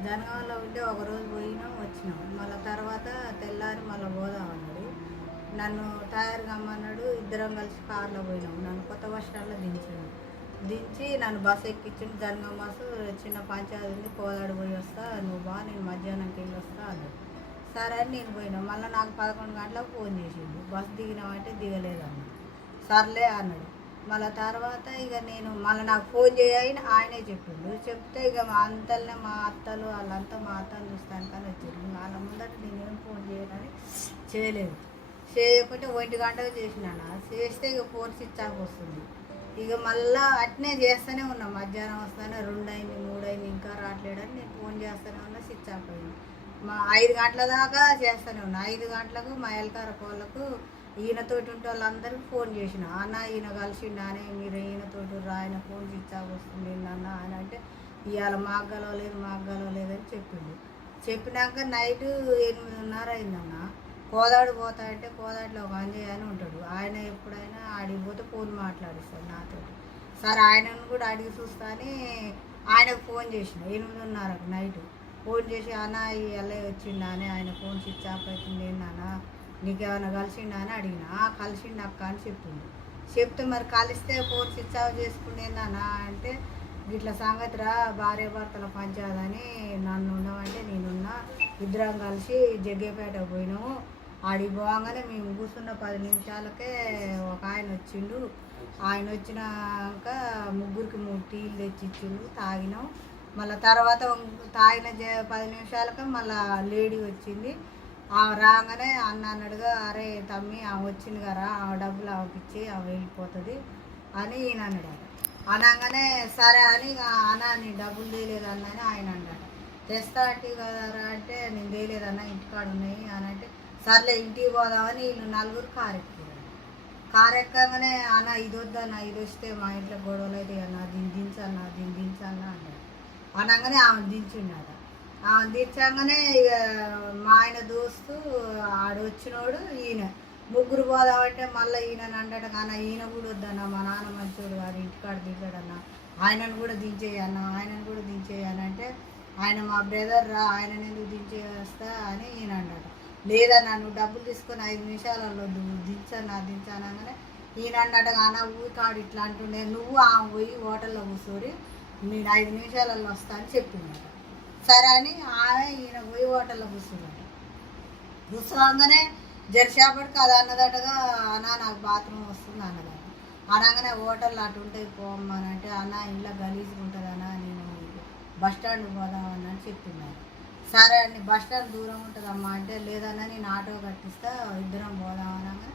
జనగాంలో ఉంటే ఒకరోజు పోయినాం వచ్చినాం. మళ్ళీ తర్వాత తెల్లారి మళ్ళీ పోదాం అన్నాడు. నన్ను టైర్ కమ్మన్నాడు ఇద్దరం కలిసి కార్లో పోయినాం. నన్ను కొత్త బస్ స్టాండ్లో దించాడు. దించి నన్ను బస్సు ఎక్కించిండు. జనగాం బస్సు చిన్న పంచాయతీ ఉంది కోదాడు పోయి వస్తా నువ్వు బా నేను మధ్యాహ్నంకి వెళ్ళి వస్తా అన్నాడు. సరే అని నేను పోయినా. మళ్ళీ నాకు పదకొండు గంటలకు ఫోన్ చేసిండు. బస్సు దిగినామంటే దిగలేదన్న సర్లే అన్నాడు. మళ్ళీ తర్వాత ఇక నేను మళ్ళీ నాకు ఫోన్ చేయని ఆయనే చెప్పిండు. చెప్తే ఇక మా అంతలనే మా అత్తలు వాళ్ళంతా మా అత్తలు చూస్తాను కానీ వచ్చారు వాళ్ళ ముందట నేనేం ఫోన్ చేయనని చేయలేదు. చేయకుంటే ఒంటి గంటకు చేసినాను చేస్తే ఇక ఫోన్ స్విచ్ వస్తుంది. ఇక మళ్ళా అట్నే చేస్తూనే ఉన్నా. మధ్యాహ్నం వస్తానే రెండు అయింది మూడు అయింది ఇంకా రావట్లేడని నేను ఫోన్ చేస్తూనే ఉన్నా స్విచ్ ఆఫ్ అయింది. మా ఐదు గంటల దాకా చేస్తూనే ఉన్నా. ఐదు గంటలకు మా ఎల్కార కోళ్ళకు ఈయనతోటి ఉంటే వాళ్ళందరికీ ఫోన్ చేసిన అన్న ఈయన కలిసిండు అనే మీరు ఈయనతోటి రా ఆయన ఫోన్ ఇచ్చా వస్తుంది అన్న? అని అంటే ఇవాళ మాకు గలవలేదు మాకు గలవలేదని చెప్పిండు. చెప్పినాక నైట్ ఎనిమిదిన్నర అయిందన్న కోదాడు పోతా అంటే కోదాడులో ఒక అంజయ్య అని ఉంటాడు. ఆయన ఎప్పుడైనా ఆడికి పోతే ఫోన్ మాట్లాడిస్తాడు నాతో సరే ఆయనను కూడా అడిగి చూస్తాని ఆయనకు ఫోన్ చేసిన ఎనిమిదిన్నరకు నైట్. ఫోన్ చేసి అన్న ఈ ఎల్ఐ అని ఆయన ఫోన్ స్విచ్ ఆఫ్ అవుతుంది ఏందన్నా నీకేమైనా కలిసిండా అని అడిగిన. కలిసిండు అక్క అని చెప్పింది చెప్తే మరి కలిస్తే ఫోన్ స్విచ్ ఆఫ్ చేసుకునేందన్నా అంటే ఇట్లా సంగతి రా భార్య భర్తల పంచాదని నన్ను ఉండమంటే నేనున్నా. ఇద్దరం కలిసి జగ్గేపేట పోయినాము. ఆడికి పోగానే మేము కూర్చున్న పది నిమిషాలకే ఒక ఆయన వచ్చిండు. ఆయన వచ్చినాక ముగ్గురికి మూడు టీలు తెచ్చి ఇచ్చిండు తాగినాం. మళ్ళీ తర్వాత తాగిన జ- పది నిమిషాలకే మళ్ళీ లేడీ వచ్చింది. ఆమె రాగానే అన్న అన్నాడుగా అరే తమ్మి ఆమె వచ్చింది కదా ఆమె డబ్బులు ఆమెకి ఇచ్చి ఆమె వెళ్ళిపోతుంది అని ఈయన అన్నాడు. అనగానే సరే అని ఇక అన్న నీ డబ్బులు తేలేదు అన్న అని ఆయన అన్నాడు. తెస్తా అంటే కదరా అంటే నేను తీయలేదన్న ఇంటికాడ ఉన్నాయి అని అంటే సర్లే ఇంటికి పోదామని వీళ్ళు నలుగురు కారు ఎక్కారు. కారు ఎక్కగానే అన్న ఇది వద్దన్న ఇది వస్తే మా ఇంట్లో గొడవలు అయితే అన్న దీన్ని దించన్న దీన్ని దించన్న అన్నాడు. అనగానే ఆమె దించున్నాడు తీర్చంగానే దించగానే ఇక మా ఆయన దోస్తు ఆడు వచ్చినోడు ఈయన. ముగ్గురు పోదామంటే మళ్ళీ ఈయన అంటాడు కానీ ఈయన కూడా వద్దన్న మా నాన్న మంచోడు వాడు ఇంటికాడ దిగాడన్న ఆయనను కూడా దించేయన్న ఆయనను కూడా దించేయనంటే ఆయన మా బ్రదర్ రా ఆయన ఎందుకు దించేస్తా అని ఈయన అన్నాడు లేదా నువ్వు డబ్బులు తీసుకొని ఐదు నిమిషాలలో నువ్వు దించన్నా దించానగానే ఈయన అన్నాడు ఊరి ఊరికాడు ఇట్లా అంటుండే నువ్వు ఆ పోయి హోటల్లో కూర్చోరి నేను ఐదు నిమిషాలలో వస్తా అని చెప్పిందట సరే అని ఆమె ఈయన పోయి హోటల్లో కూర్చున్నాడు కూర్చోగానే జరిసేపటికి అది అన్నదటగా అన్న నాకు బాత్రూమ్ వస్తుంది అన్నదట. అనగానే హోటల్లో అటు ఉంటాయి పోమ్మని అంటే అన్న ఇంట్లో గలీజ్గా ఉంటుంది అన్న నేను బస్ స్టాండ్ పోదామని అని చెప్తున్నారు సరే అండి బస్ స్టాండ్ దూరం ఉంటుందమ్మా అంటే లేదన్నా నేను ఆటో కట్టిస్తా ఇద్దరం పోదామనగా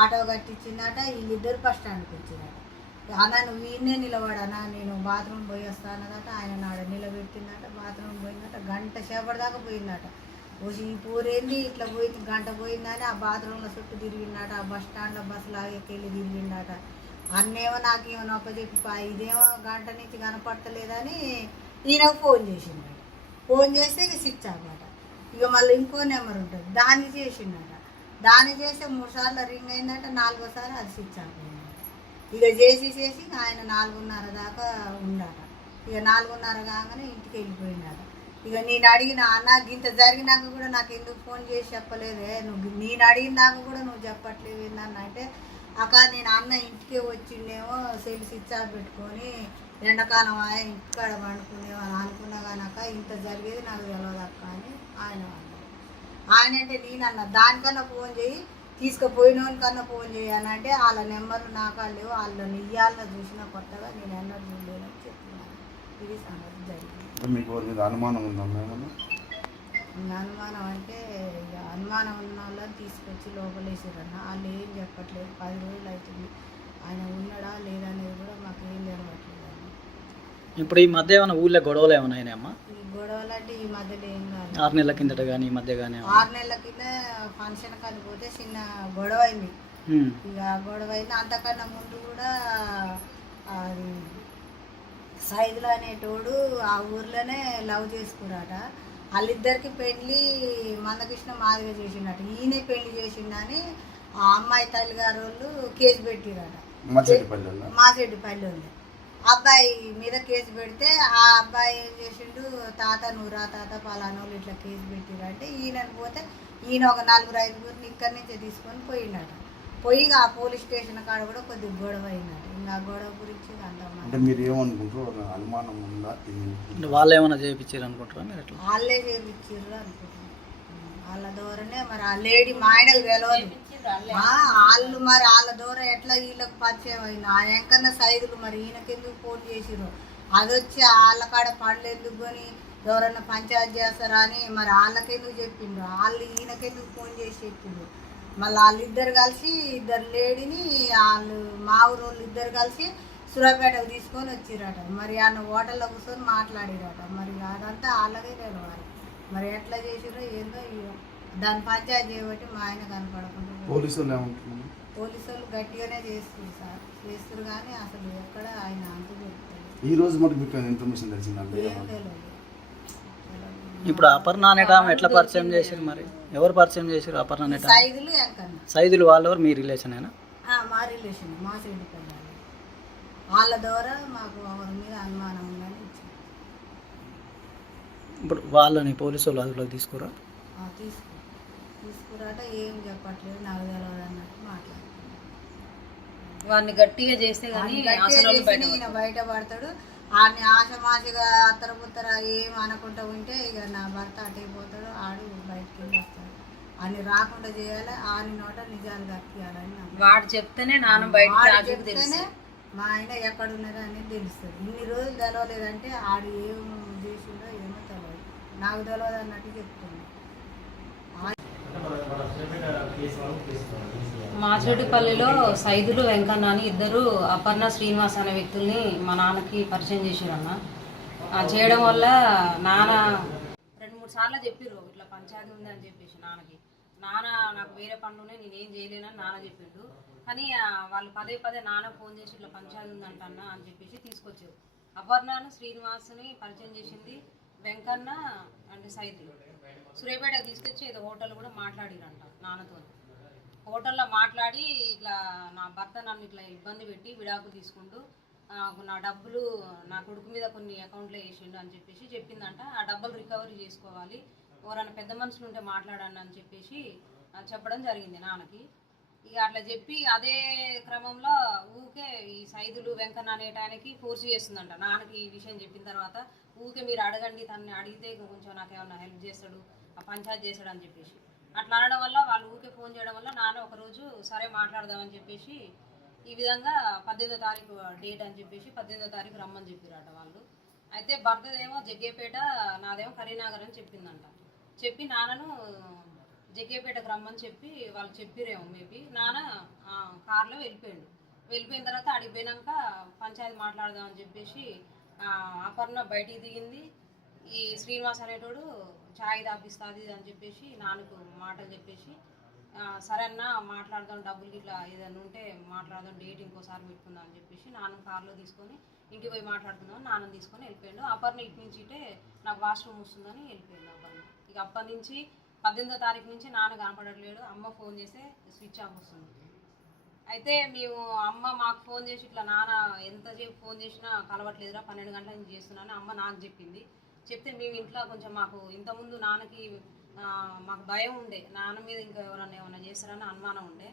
ఆటో కట్టించిందట వీళ్ళిద్దరు బస్ స్టాండ్కి వచ్చిందట. అన్న నువ్వు ఈయనే నిలబడనా? నేను బాత్రూమ్ పోయి వస్తానదట అన్నదట ఆయన నాడు నిలబెట్టిందట బాత్రూమ్ పోయిందట గంట సేపటి దాకా పోయిందట. వచ్చి ఈ పూరేంది ఇట్లా పోయింది గంట పోయిందని ఆ బాత్రూంలో చుట్టూ తిరిగిందట ఆ బస్ స్టాండ్లో బస్సు లాగెక్కెళ్ళి తిరిగిందట. అన్నేమో నాకేమో నొప్పచెప్పి ఇదేమో గంట నుంచి కనపడతలేదని ఈయనకు ఫోన్ చేసిండు. ఫోన్ చేస్తే ఇక స్విచ్ అన్నమాట ఇక మళ్ళీ ఇంకో నెంబర్ ఉంటుంది. దాన్ని చేసిండట. దాన్ని చేస్తే మూడు సార్లు రింగ్ అయిందట నాలుగోసారి అది స్విచ్ ఆఫ్ ఇక చేసి చేసి ఆయన నాలుగున్నర దాకా ఉండట. ఇక నాలుగున్నర కాగానే ఇంటికి వెళ్ళిపోయిందట ఇక నేను అడిగిన అన్న ఇంత జరిగినాక కూడా నాకు ఎందుకు ఫోన్ చేసి చెప్పలేదే? నువ్వు నేను అడిగినాక కూడా నువ్వు చెప్పట్లేదు ఏందన్న అంటే అక్క నేను అన్న ఇంటికే వచ్చిండేమో సెల్ స్విచ్ ఆఫ్ పెట్టుకొని ఎండాకాలం ఆయన ఇంటికాడ పండుకునేమో అని అనుకున్నా కానీ అక్క ఇంత జరిగేది నాకు తెలియదు అక్క అని ఆయన అన్నాడు. ఆయన అంటే నేనన్న దానికన్నా ఫోన్ చేయి తీసుకుపోయిన కన్నా ఫోన్ చేయి అని అంటే వాళ్ళ నెంబర్ నాకు లేవు. వాళ్ళని ఇయ్యాలని చూసిన కొత్తగా నేను ఎన్నడూ చూడలేదని చెప్తున్నాను. ఇది సంగతి జరిగింది. మీకు అనుమానం అనుమానం అంటే ఇక అనుమానం ఉన్న వాళ్ళని తీసుకొచ్చి లోపలేసారన్న వాళ్ళు ఏం చెప్పట్లేదు. పది రోజులు అవుతుంది. ఆయన ఉన్నాడా లేదా అనేది కూడా మాకు ఏం అన్న ఇప్పుడు ఈ మధ్య ఏమైనా ఊళ్ళో గొడవలు ఏమైనా అయినాయమ్మా? ఈ గొడవలు అంటే ఈ మధ్యలో ఏం కాదు. ఆరు నెలల కిందట కానీ ఈ మధ్య కానీ ఆరు నెలల కింద ఫంక్షన్ కని పోతే చిన్న గొడవ అయింది. ఇక గొడవ అయింది. అంతకన్నా ముందు కూడా అది సైదులు అనేటోడు ఆ ఊర్లోనే లవ్ చేసుకురాట. వాళ్ళిద్దరికి పెళ్ళి మందకృష్ణ మాదిగా చేసిండట. ఈయనే పెళ్ళి చేసిండని ఆ అమ్మాయి తల్లిగారు వాళ్ళు కేసు పెట్టిరట. మాసేటిపల్లి ఉంది అబ్బాయి మీద కేసు పెడితే ఆ అబ్బాయి ఏం చేసిండు? తాత నువ్వురా తాత పలానా వాళ్ళు ఇట్లా కేసు పెట్టిరంటే ఈయనని పోతే ఈయన ఒక నలుగురు ఐదుగురిని ఇక్కడి నుంచే తీసుకొని పోయిండట. పోయి ఆ పోలీస్ స్టేషన్ కాడ కూడా కొద్దిగా గొడవ అయిందట. ఇంకా ఆ గొడవ గురించి అంత అంటే మీరు ఏమనుకుంటారు ఒక అనుమానం ఉందా? ఇది అంటే వాళ్ళు ఏమైనా చేయించారు అనుకుంటారా మీరు ఎట్లా వాళ్ళే వాళ్ళ ద్వారానే మరి ఆ లేడీ మా ఆయనకు తెలియదు వాళ్ళు మరి వాళ్ళ దూరం ఎట్లా వీళ్ళకి పరిచయం అయినా? ఆ ఎంకన్న సైదులు మరి ఈయనకెందుకు ఫోన్ చేసిరు అది వచ్చి వాళ్ళ కాడ పళ్ళు ఎందుకు కొని ఎవరన్నా పంచాయతీ చేస్తారా అని మరి వాళ్ళకెందుకు చెప్పిండ్రు? వాళ్ళు ఈయనకెందుకు ఫోన్ చేసి చెప్పిండ్రు? మళ్ళీ వాళ్ళిద్దరు కలిసి ఇద్దరు లేడీని వాళ్ళు మా ఊరు వాళ్ళు ఇద్దరు కలిసి సూర్యాపేటకు తీసుకొని వచ్చిరట మరి ఆయన హోటల్లో కూర్చొని మాట్లాడిరట మరి అదంతా వాళ్ళకే తెలియాలి మరి. ఎట్లా చేసిరో ఏందో దాని పంచాయతీ చేయబట్టి మా ఆయన కనపడకుండా పోయిండు. పోలీసు వాళ్ళు ఏమంటున్నారు? పోలీసు వాళ్ళు గట్టిగానే చేస్తారు సార్. చేస్తారు కానీ అసలు ఎక్కడ ఆయన ఈ రోజు మరి మీకు ఇన్ఫర్మేషన్ తెలిసిందండి ఇప్పుడు అపర్ణ అనేట ఆమె ఎట్లా పరిచయం చేసారు మరి? ఎవరు పరిచయం చేసారు అపర్ణ అనేట? సైజులు ఎంకన్నా సైదులు వాళ్ళెవరు? మీ రిలేషన్ అయినా ఆ, మా రిలేషన్ మా సైడ్ పిల్లలు వాళ్ళ ద్వారా మాకు ఎవరి మీద అనుమానం ఉందని ఇప్పుడు వాళ్ళని పోలీసు వాళ్ళు అదుపులోకి తీసుకురా? ఆ, తీసుకో తీసుకురాట ఏం చెప్పట్లేదు నాకు తెలియదు అన్నట్టు మాట్లాడుతున్నాను వాడిని గట్టిగా చేస్తే బయట ఈయన బయటపడతాడు ఆడిని ఆశమాషగా అత్తర పుత్తర ఏం అనకుండా ఉంటే ఇక నా భర్త అటైపోతాడు ఆడు బయటికి వస్తాడు. అని రాకుండా చేయాలి? ఆని నోట నిజాలు కక్కియాలని నాకు. వాడు చెప్తేనే నాన్న రాజుకు చెప్తేనే మా ఆయన ఎక్కడ ఉన్నది అనేది తెలుస్తుంది. ఇన్ని రోజులు తెలవలేదంటే ఆడు ఏం చేసిండో ఏమో తెలియదు నాకు తెలియదు అన్నట్టు చెప్తుంది మాచేడుపల్లిలో సైదులు వెంకన్న అని ఇద్దరు అపర్ణ శ్రీనివాస్ అనే వ్యక్తుల్ని మా నాన్నకి పరిచయం చేశారన్న. ఆ చేయడం వల్ల నాన్న రెండు మూడు సార్లు చెప్పిర్రు ఇట్లా పంచాయతీ ఉంది అని చెప్పేసి నాన్నకి. నాన్న నాకు వేరే పనులునే నేనేం చేయలేనని నాన్న చెప్పిండు కానీ వాళ్ళు పదే పదే నాన్న ఫోన్ చేసి ఇట్లా పంచాయతీ ఉందంటన్నా అని చెప్పేసి తీసుకొచ్చారు. అపర్ణను శ్రీనివాస్ని పరిచయం చేసింది వెంకన్న అంటే సైదులు. సూర్యాపేటకు తీసుకొచ్చి ఏదో హోటల్ కూడా మాట్లాడిరంట నాన్నతో. హోటల్లో మాట్లాడి ఇట్లా నా భర్త నన్ను ఇట్లా ఇబ్బంది పెట్టి విడాకులు తీసుకుంటూ నాకు నా డబ్బులు నా కొడుకు మీద కొన్ని అకౌంట్లో వేసిండు అని చెప్పేసి చెప్పిందంట. ఆ డబ్బులు రికవరీ చేసుకోవాలి. ఎవరైనా పెద్ద మనుషులు ఉంటే మాట్లాడండి అని చెప్పేసి చెప్పడం జరిగింది నాన్నకి. ఇక అట్లా చెప్పి అదే క్రమంలో ఊకే ఈ సైదులు వెంకన్న అనేటానికి ఫోర్స్ చేస్తుందంట. నాన్నకి ఈ విషయం చెప్పిన తర్వాత ఊకే మీరు అడగండి తనని అడిగితే కొంచెం నాకు ఏమన్నా హెల్ప్ చేస్తాడు ఆ పంచాయత్ చేస్తాడు అని చెప్పేసి. అట్లా అనడం వల్ల వాళ్ళు ఊకే ఫోన్ చేయడం వల్ల నాన్న ఒకరోజు సరే మాట్లాడదామని చెప్పేసి ఈ విధంగా పద్దెనిమిదో తారీఖు డేట్ అని చెప్పేసి పద్దెనిమిదో తారీఖు రమ్మని చెప్పారట వాళ్ళు. అయితే భర్తదేమో జగ్గేపేట నాదేమో కరీంనగర్ అని చెప్పిందంట. చెప్పి నాన్నను జగ్గేపేటకు రమ్మని చెప్పి వాళ్ళు చెప్పిరేమో మేబీ. నాన్న కార్లో వెళ్ళిపోయాడు. వెళ్ళిపోయిన తర్వాత అడిగి పోయినాక పంచాయతీ మాట్లాడదామని చెప్పేసి అపర్ణ బయటికి దిగింది. ఈ శ్రీనివాస్ అనేటోడు ఛాయ్ తాపిస్తుంది అని చెప్పేసి నాన్నకు మాటలు చెప్పేసి సరే అన్న మాట్లాడదాం డబ్బులు ఇట్లా ఏదైనా ఉంటే మాట్లాడదాం డేట్ ఇంకోసారి పెట్టుకుందాం అని చెప్పేసి నాన్న కార్లో తీసుకొని ఇంటికి పోయి మాట్లాడుకుందాం నాన్న తీసుకొని వెళ్ళిపోయాడు. అపర్ణ ఇటు నుంచి ఇటే నాకు వాష్రూమ్ వస్తుందని వెళ్ళిపోయింది అపర్ణ ఇక అప్పటి నుంచి పద్దెనిమిదో తారీఖు నుంచి నాన్న కనపడట్లేడు. అమ్మ ఫోన్ చేస్తే స్విచ్ ఆఫ్ వస్తుంది. అయితే మేము అమ్మ మాకు ఫోన్ చేసి ఇట్లా నాన్న ఎంతసేపు ఫోన్ చేసినా కలవట్లేదురా పన్నెండు గంటల నుంచి చేస్తున్నాను. అమ్మ నాకు చెప్పింది. చెప్తే మేము ఇంట్లో కొంచెం మాకు ఇంతకుముందు నాన్నకి మాకు భయం ఉండే. నాన్న మీద ఇంకా ఎవరన్నా ఏమన్నా చేస్తారని అనుమానం ఉండే.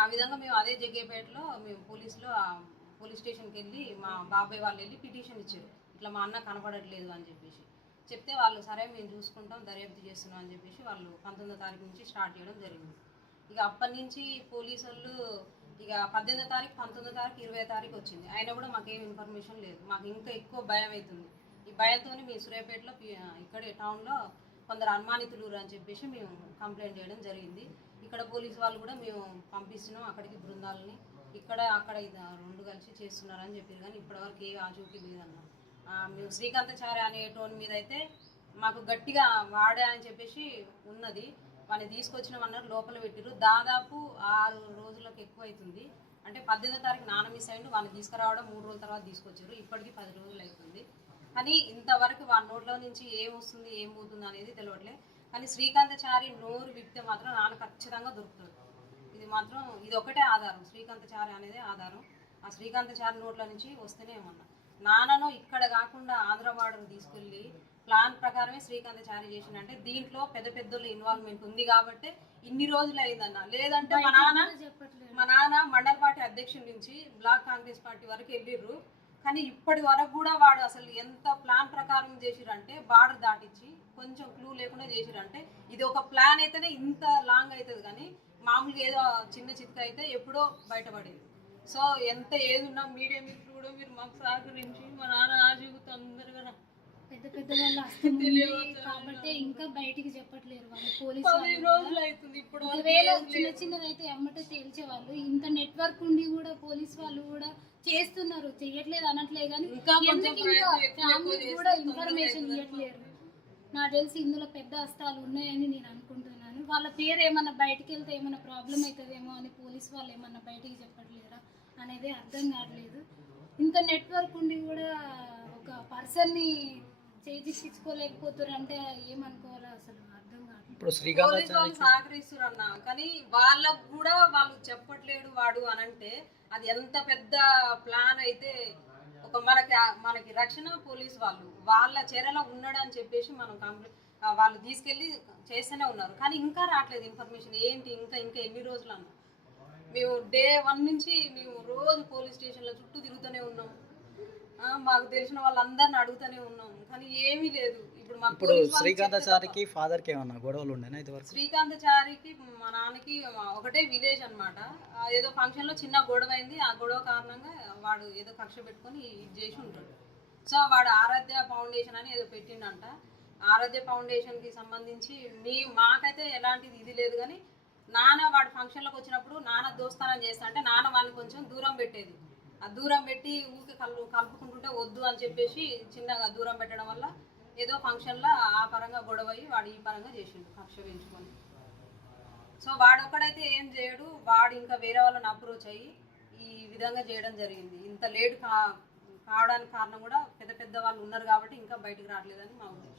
ఆ విధంగా మేము అదే జగ్గేపేటలో మేము పోలీసులో పోలీస్ స్టేషన్కి వెళ్ళి మా బాబాయ్ వాళ్ళు వెళ్ళి పిటిషన్ ఇచ్చారు. ఇట్లా మా అన్న కనపడట్లేదు అని చెప్పేసి. చెప్తే వాళ్ళు సరే మేము చూసుకుంటాం దర్యాప్తు చేస్తున్నాం అని చెప్పేసి వాళ్ళు పంతొమ్మిదో తారీఖు నుంచి స్టార్ట్ చేయడం జరిగింది. ఇక అప్పటి నుంచి పోలీసు వాళ్ళు ఇక పద్దెనిమిదో తారీఖు పంతొమ్మిదో తారీఖు ఇరవై తారీఖు వచ్చింది. అయినా కూడా మాకేం ఇన్ఫర్మేషన్ లేదు. మాకు ఇంకా ఎక్కువ భయం అవుతుంది. ఈ భయంతో మేము సూర్యాపేటలో ఇక్కడే టౌన్లో కొందరు అనుమానితులు అని చెప్పేసి మేము కంప్లైంట్ చేయడం జరిగింది. ఇక్కడ పోలీసు వాళ్ళు కూడా మేము పంపిస్తున్నాం అక్కడికి బృందాలని. ఇక్కడ అక్కడ రెండు కలిసి చేస్తున్నారని చెప్పారు. కానీ ఇప్పటివరకు ఏ ఆచూకీ లేదన్నారు. మేము శ్రీకాంతచారి అనే టోన్ మీద అయితే మాకు గట్టిగా వాడా అని చెప్పేసి ఉన్నది. వాడిని తీసుకొచ్చిన అన్నారు లోపల పెట్టిరు దాదాపు ఆరు రోజులకు ఎక్కువ అవుతుంది అంటే పద్దెనిమిదో తారీఖు నాన్న మిస్ అయ్యిండు వాళ్ళని తీసుకురావడం మూడు రోజుల తర్వాత తీసుకొచ్చారు. ఇప్పటికీ పది రోజులు అవుతుంది కానీ ఇంతవరకు వాళ్ళ నోట్లో నుంచి ఏం వస్తుంది ఏం పోతుంది అనేది తెలియట్లే కానీ శ్రీకాంతచారి నోరు విప్తే మాత్రం నాన్న ఖచ్చితంగా దొరుకుతుంది ఇది మాత్రం ఇది ఒకటే ఆధారం. శ్రీకాంతచారి అనేది ఆధారం. ఆ శ్రీకాంతచారి నోట్ల నుంచి వస్తేనే ఏమన్నా నాన్నను ఇక్కడ కాకుండా ఆంధ్రవాడను తీసుకెళ్ళి ప్లాన్ ప్రకారమే శ్రీకాంతచారి చేసిండంటే దీంట్లో పెద్ద పెద్దల ఇన్వాల్వ్మెంట్ ఉంది కాబట్టి ఇన్ని రోజులు అయిందన్న. లేదంటే మా నాన్న మా నాన్న మండల పార్టీ అధ్యక్షుడి నుంచి బ్లాక్ కాంగ్రెస్ పార్టీ వరకు వెళ్ళిర్రు. కానీ ఇప్పటి వరకు కూడా వాడు అసలు ఎంత ప్లాన్ ప్రకారం చేసిరంటే బార్డర్ దాటించి కొంచెం క్లూ లేకుండా చేసిరంటే ఇది ఒక ప్లాన్ అయితేనే ఇంత లాంగ్ అవుతుంది కానీ మామూలుగా ఏదో చిన్న చిత్క అయితే ఎప్పుడో బయటపడేది. సో ఎంత ఏది ఉన్నా మీడియా కూడా మీరు మాకు సహకరించి మా నాన్న ఆజీకు తొందరగా. పెద్ద పెద్ద వాళ్ళు వస్తుంది కాబట్టి ఇంకా బయటికి చెప్పట్లేరు వాళ్ళు పోలీసు రోజులు అవుతుంది ఇప్పుడు వరకు ఒకవేళ ఏం చిన్న లేదు. చిన్నది అయితే ఎమ్మటే తేల్చేవాళ్ళు ఇంత నెట్వర్క్ ఉండి కూడా పోలీస్ వాళ్ళు కూడా చేస్తున్నారు. చెయ్యట్లేదు అనట్లేదు కానీ ఎందుకు ఇంకా ఫ్యామిలీ కూడా ఇన్ఫర్మేషన్ ఇవ్వట్లేరు. నాకు తెలిసి ఇందులో పెద్ద హస్తాలు ఉన్నాయని నేను అనుకుంటున్నాను. వాళ్ళ పేరు ఏమన్నా బయటికి వెళ్తే ఏమన్నా ప్రాబ్లం అవుతుందేమో అని పోలీస్ వాళ్ళు ఏమన్నా బయటికి చెప్పట్లేరా అనేది అర్థం కావట్లేదు. ఇంత నెట్వర్క్ ఉండి కూడా ఒక పర్సన్ని చేజిక్కించుకోలేకపోతారు అంటే ఏమనుకోవాలో అసలు అర్థం కావట్లేదు ఇప్పుడు పోలీస్ శ్రీకాంతాచారి వాళ్ళు సహకరిస్తారు అన్న కానీ వాళ్ళకు కూడా వాళ్ళు చెప్పట్లేడు వాడు అని అంటే అది ఎంత పెద్ద ప్లాన్ అయితే ఒక మనకి మనకి రక్షణ పోలీస్ వాళ్ళు వాళ్ళ చర్యలో ఉన్నాడు అని చెప్పేసి మనం కంప్లీ ఆ, వాళ్ళు తీసుకెళ్ళి చేస్తూనే ఉన్నారు. కానీ ఇంకా రావట్లేదు ఇన్ఫర్మేషన్ ఏంటి ఇంకా ఇంకా ఎన్ని రోజులు అన్న? మేము డే వన్ నుంచి మేము రోజు పోలీస్ స్టేషన్ల చుట్టూ తిరుగుతూనే ఉన్నాం. మాకు తెలిసిన వాళ్ళందరిని అడుగుతూనే ఉన్నాం. కానీ ఏమీ లేదు. ఇప్పుడు మాకు ఇప్పుడు పోలీస్ వాళ్ళు చెప్తే తప్ప. శ్రీకాంతాచారికి ఫాదర్కి ఏమన్నా గొడవలు ఉండేనా ఇదివరకు? శ్రీకాంతచారికి మా నాన్నకి ఒకటే విలేజ్ అనమాట ఏదో ఫంక్షన్లో చిన్న గొడవ అయింది. ఆ గొడవ కారణంగా వాడు ఏదో కక్ష పెట్టుకొని ఇది చేసి ఉంటాడు. సో వాడు ఆరాధ్య ఫౌండేషన్ అని ఏదో పెట్టిండంట. ఆరాధ్య ఫౌండేషన్కి సంబంధించి మీ మాకైతే ఎలాంటిది ఇది లేదు కానీ నాన్న వాడు ఫంక్షన్లకు వచ్చినప్పుడు నాన్న దోస్తానం చేస్తా అంటే నాన్న వాళ్ళని కొంచెం దూరం పెట్టేది. ఆ దూరం పెట్టి ఊరికి కలు కలుపుకుంటుంటే వద్దు అని చెప్పేసి చిన్నగా దూరం పెట్టడం వల్ల ఏదో ఫంక్షన్లో ఆ పరంగా గొడవ అయ్యి వాడు ఈ పరంగా చేసిండు కక్ష పెంచుకొని. సో వాడు ఒక్కడైతే ఏం చేయడు వాడు ఇంకా వేరే వాళ్ళని అప్రోచ్ అయ్యి ఈ విధంగా చేయడం జరిగింది. ఇంత లేట్ కా కావడానికి కారణం కూడా పెద్ద పెద్ద వాళ్ళు ఉన్నారు కాబట్టి ఇంకా బయటకు రావట్లేదని మా ఉద్దేశం.